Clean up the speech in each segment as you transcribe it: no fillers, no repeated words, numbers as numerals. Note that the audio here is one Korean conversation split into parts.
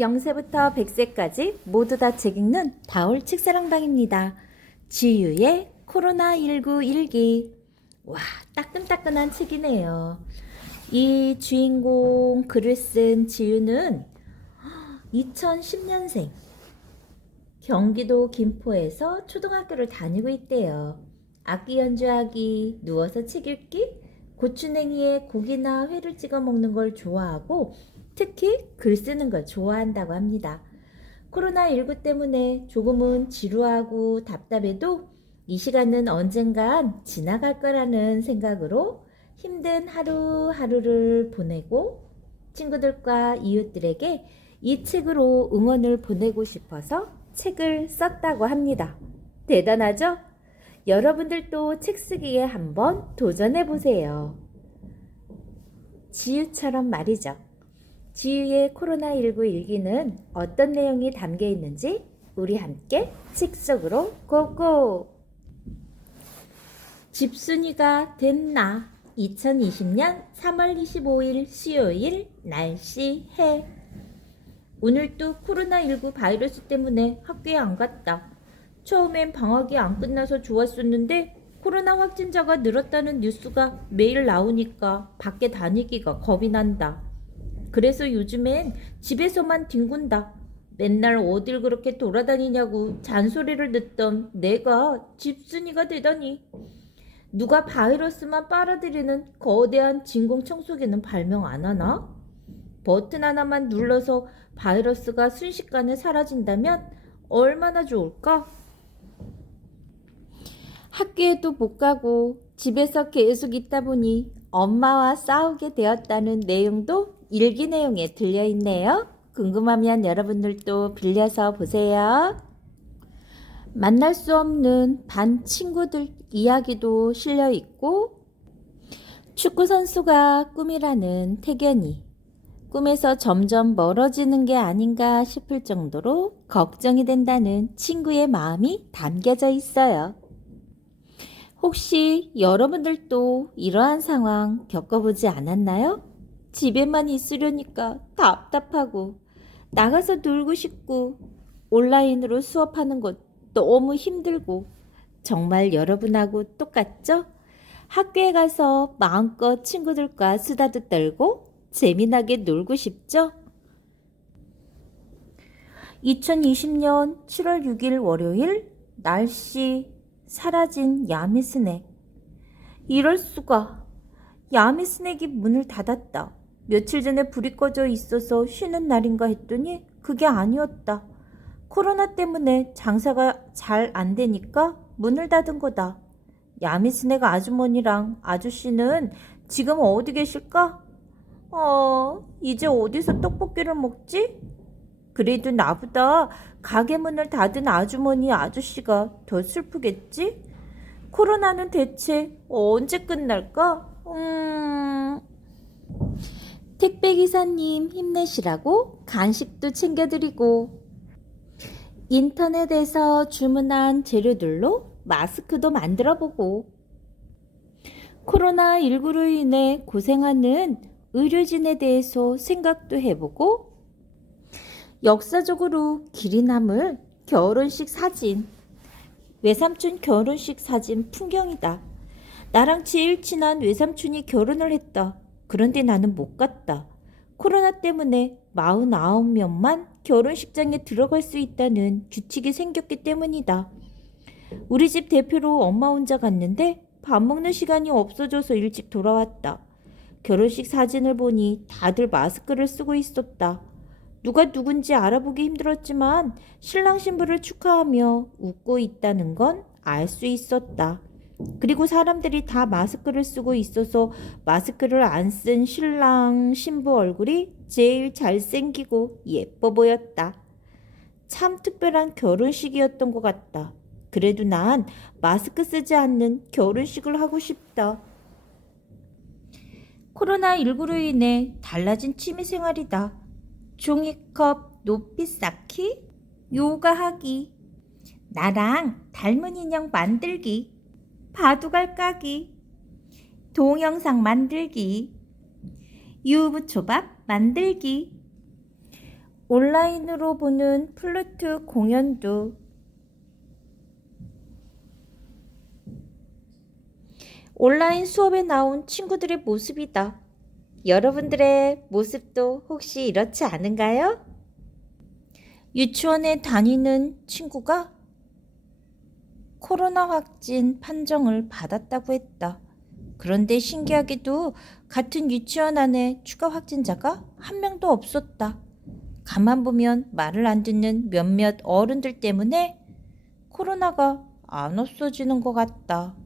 0세부터 100세까지 모두 다 책 읽는 다올 책사랑방입니다. 지유의 코로나19 일기. 와, 따끈따끈한 책이네요. 이 주인공 글을 쓴 지유는 2010년생. 경기도 김포에서 초등학교를 다니고 있대요. 악기 연주하기, 누워서 책 읽기, 고추냉이에 고기나 회를 찍어 먹는 걸 좋아하고 특히 글 쓰는 걸 좋아한다고 합니다. 코로나19 때문에 조금은 지루하고 답답해도 이 시간은 언젠간 지나갈 거라는 생각으로 힘든 하루하루를 보내고 친구들과 이웃들에게 이 책으로 응원을 보내고 싶어서 책을 썼다고 합니다. 대단하죠? 여러분들도 책 쓰기에 한번 도전해 보세요. 지유처럼 말이죠. 지유의 코로나19 일기는 어떤 내용이 담겨 있는지 우리 함께 책 속으로 고고! 집순이가 된 나 2020년 3월 25일 수요일 날씨 해. 오늘도 코로나19 바이러스 때문에 학교에 안 갔다. 처음엔 방학이 안 끝나서 좋았었는데 코로나 확진자가 늘었다는 뉴스가 매일 나오니까 밖에 다니기가 겁이 난다. 그래서 요즘엔 집에서만 뒹군다. 맨날 어딜 그렇게 돌아다니냐고 잔소리를 듣던 내가 집순이가 되다니. 누가 바이러스만 빨아들이는 거대한 진공청소기는 발명 안 하나? 버튼 하나만 눌러서 바이러스가 순식간에 사라진다면 얼마나 좋을까? 학교에도 못 가고 집에서 계속 있다 보니 엄마와 싸우게 되었다는 내용도 일기 내용에 들려있네요. 궁금하면 여러분들도 빌려서 보세요. 만날 수 없는 반 친구들 이야기도 실려있고 축구선수가 꿈이라는 태견이 꿈에서 점점 멀어지는 게 아닌가 싶을 정도로 걱정이 된다는 친구의 마음이 담겨져 있어요. 혹시 여러분들도 이러한 상황 겪어보지 않았나요? 집에만 있으려니까 답답하고 나가서 놀고 싶고 온라인으로 수업하는 것 너무 힘들고 정말 여러분하고 똑같죠? 학교에 가서 마음껏 친구들과 수다도 떨고 재미나게 놀고 싶죠? 2020년 7월 6일 월요일 날씨 사라진 야미스넥. 이럴 수가. 야미스넥이 문을 닫았다. 며칠 전에 불이 꺼져 있어서 쉬는 날인가 했더니 그게 아니었다. 코로나 때문에 장사가 잘 안 되니까 문을 닫은 거다. 야미스넥 아주머니랑 아저씨는 지금 어디 계실까? 이제 어디서 떡볶이를 먹지? 그래도 나보다 가게 문을 닫은 아주머니 아저씨가 더 슬프겠지? 코로나는 대체 언제 끝날까? 택배기사님 힘내시라고 간식도 챙겨드리고 인터넷에서 주문한 재료들로 마스크도 만들어보고 코로나19로 인해 고생하는 의료진에 대해서 생각도 해보고 역사적으로 길이 남을 결혼식 사진, 외삼촌 결혼식 사진 풍경이다. 나랑 제일 친한 외삼촌이 결혼을 했다. 그런데 나는 못 갔다. 코로나 때문에 49명만 결혼식장에 들어갈 수 있다는 규칙이 생겼기 때문이다. 우리 집 대표로 엄마 혼자 갔는데 밥 먹는 시간이 없어져서 일찍 돌아왔다. 결혼식 사진을 보니 다들 마스크를 쓰고 있었다. 누가 누군지 알아보기 힘들었지만 신랑 신부를 축하하며 웃고 있다는 건 알 수 있었다. 그리고 사람들이 다 마스크를 쓰고 있어서 마스크를 안 쓴 신랑 신부 얼굴이 제일 잘생기고 예뻐 보였다. 참 특별한 결혼식이었던 것 같다. 그래도 난 마스크 쓰지 않는 결혼식을 하고 싶다. 코로나19로 인해 달라진 취미생활이다. 종이컵 높이 쌓기, 요가하기, 나랑 닮은 인형 만들기, 바둑알 까기, 동영상 만들기, 유부초밥 만들기, 온라인으로 보는 플루트 공연도 온라인 수업에 나온 친구들의 모습이다. 여러분들의 모습도 혹시 이렇지 않은가요? 유치원에 다니는 친구가 코로나 확진 판정을 받았다고 했다. 그런데 신기하게도 같은 유치원 안에 추가 확진자가 한 명도 없었다. 가만 보면 말을 안 듣는 몇몇 어른들 때문에 코로나가 안 없어지는 것 같다.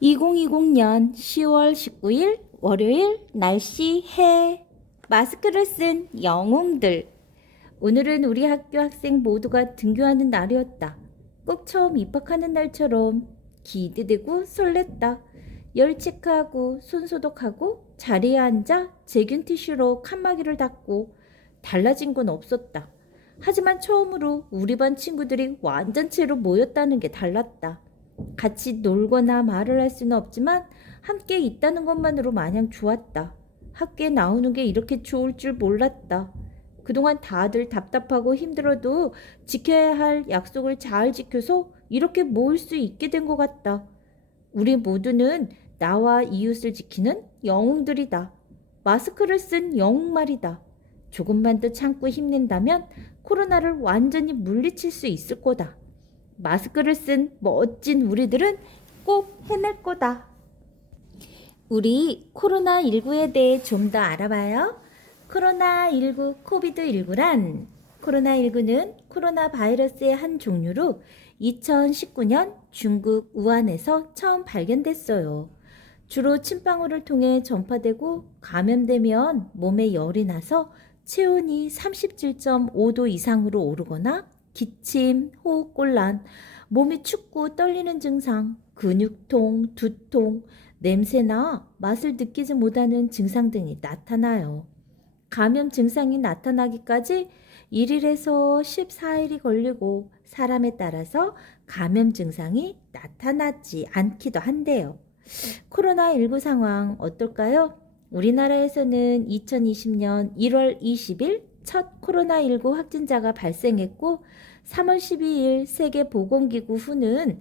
2020년 10월 19일 월요일 날씨 해. 마스크를 쓴 영웅들. 오늘은 우리 학교 학생 모두가 등교하는 날이었다. 꼭 처음 입학하는 날처럼 기대되고 설렜다. 열 체크하고 손 소독하고 자리에 앉아 제균 티슈로 칸막이를 닫고 달라진 건 없었다. 하지만 처음으로 우리 반 친구들이 완전체로 모였다는 게 달랐다. 같이 놀거나 말을 할 수는 없지만 함께 있다는 것만으로 마냥 좋았다. 학교에 나오는 게 이렇게 좋을 줄 몰랐다. 그동안 다들 답답하고 힘들어도 지켜야 할 약속을 잘 지켜서 이렇게 모일 수 있게 된 것 같다. 우리 모두는 나와 이웃을 지키는 영웅들이다. 마스크를 쓴 영웅 말이다. 조금만 더 참고 힘낸다면 코로나를 완전히 물리칠 수 있을 거다. 마스크를 쓴 멋진 우리들은 꼭 해낼 거다. 우리 코로나19에 대해 좀 더 알아봐요. 코로나19, 코비드19란 코로나19는 코로나 바이러스의 한 종류로 2019년 중국 우한에서 처음 발견됐어요. 주로 침방울을 통해 전파되고 감염되면 몸에 열이 나서 체온이 37.5도 이상으로 오르거나 기침, 호흡곤란, 몸이 춥고 떨리는 증상, 근육통, 두통, 냄새나 맛을 느끼지 못하는 증상 등이 나타나요. 감염 증상이 나타나기까지 1일에서 14일이 걸리고 사람에 따라서 감염 증상이 나타나지 않기도 한데요. 코로나19 상황 어떨까요? 우리나라에서는 2020년 1월 20일 첫 코로나19 확진자가 발생했고 3월 12일 세계보건기구 후는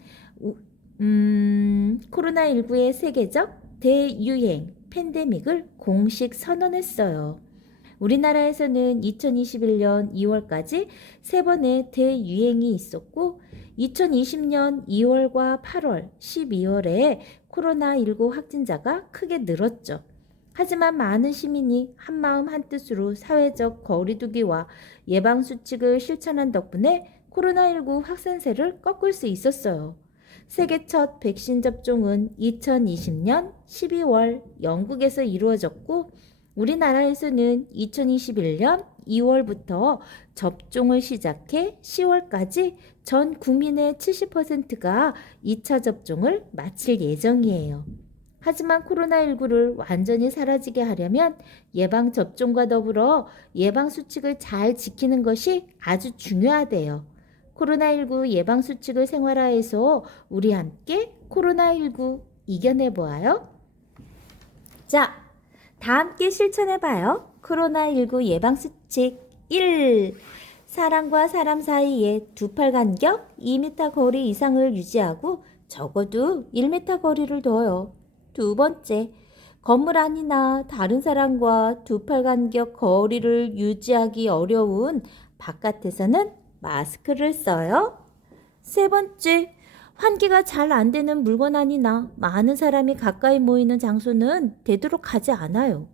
코로나19의 세계적 대유행, 팬데믹을 공식 선언했어요. 우리나라에서는 2021년 2월까지 3번의 대유행이 있었고 2020년 2월과 8월, 12월에 코로나19 확진자가 크게 늘었죠. 하지만 많은 시민이 한마음 한뜻으로 사회적 거리두기와 예방수칙을 실천한 덕분에 코로나19 확산세를 꺾을 수 있었어요. 세계 첫 백신 접종은 2020년 12월 영국에서 이루어졌고 우리나라에서는 2021년 2월부터 접종을 시작해 10월까지 전 국민의 70%가 2차 접종을 마칠 예정이에요. 하지만 코로나19를 완전히 사라지게 하려면 예방접종과 더불어 예방수칙을 잘 지키는 것이 아주 중요하대요. 코로나19 예방수칙을 생활화해서 우리 함께 코로나19 이겨내보아요. 자, 다 함께 실천해봐요. 코로나19 예방수칙 1. 사람과 사람 사이에 두 팔 간격 2m 거리 이상을 유지하고 적어도 1m 거리를 둬요. 두 번째, 건물 안이나 다른 사람과 두 팔 간격 거리를 유지하기 어려운 바깥에서는 마스크를 써요. 세 번째, 환기가 잘 안 되는 물건 안이나 많은 사람이 가까이 모이는 장소는 되도록 가지 않아요.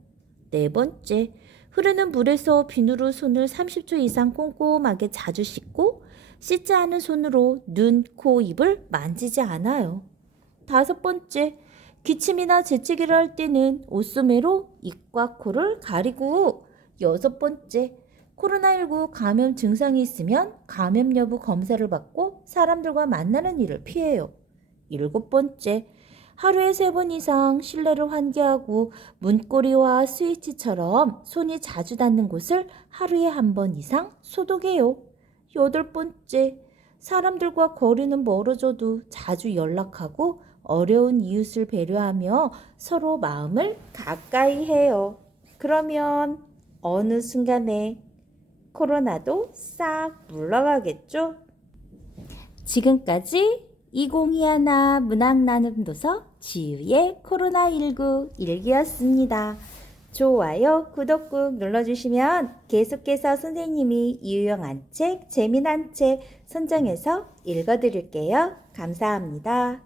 네 번째, 흐르는 물에서 비누로 손을 30초 이상 꼼꼼하게 자주 씻고 씻지 않은 손으로 눈, 코, 입을 만지지 않아요. 다섯 번째, 기침이나 재채기를 할 때는 옷소매로 입과 코를 가리고. 여섯 번째, 코로나19 감염 증상이 있으면 감염 여부 검사를 받고 사람들과 만나는 일을 피해요. 일곱 번째, 하루에 3번 이상 실내를 환기하고 문고리와 스위치처럼 손이 자주 닿는 곳을 하루에 1번 이상 소독해요. 여덟 번째, 사람들과 거리는 멀어져도 자주 연락하고 어려운 이웃을 배려하며 서로 마음을 가까이 해요. 그러면 어느 순간에 코로나도 싹 물러가겠죠? 지금까지 2021 문학나눔도서 지유의 코로나19 일기였습니다. 좋아요, 구독 꾹 눌러주시면 계속해서 선생님이 유용한 책, 재미난 책 선정해서 읽어드릴게요. 감사합니다.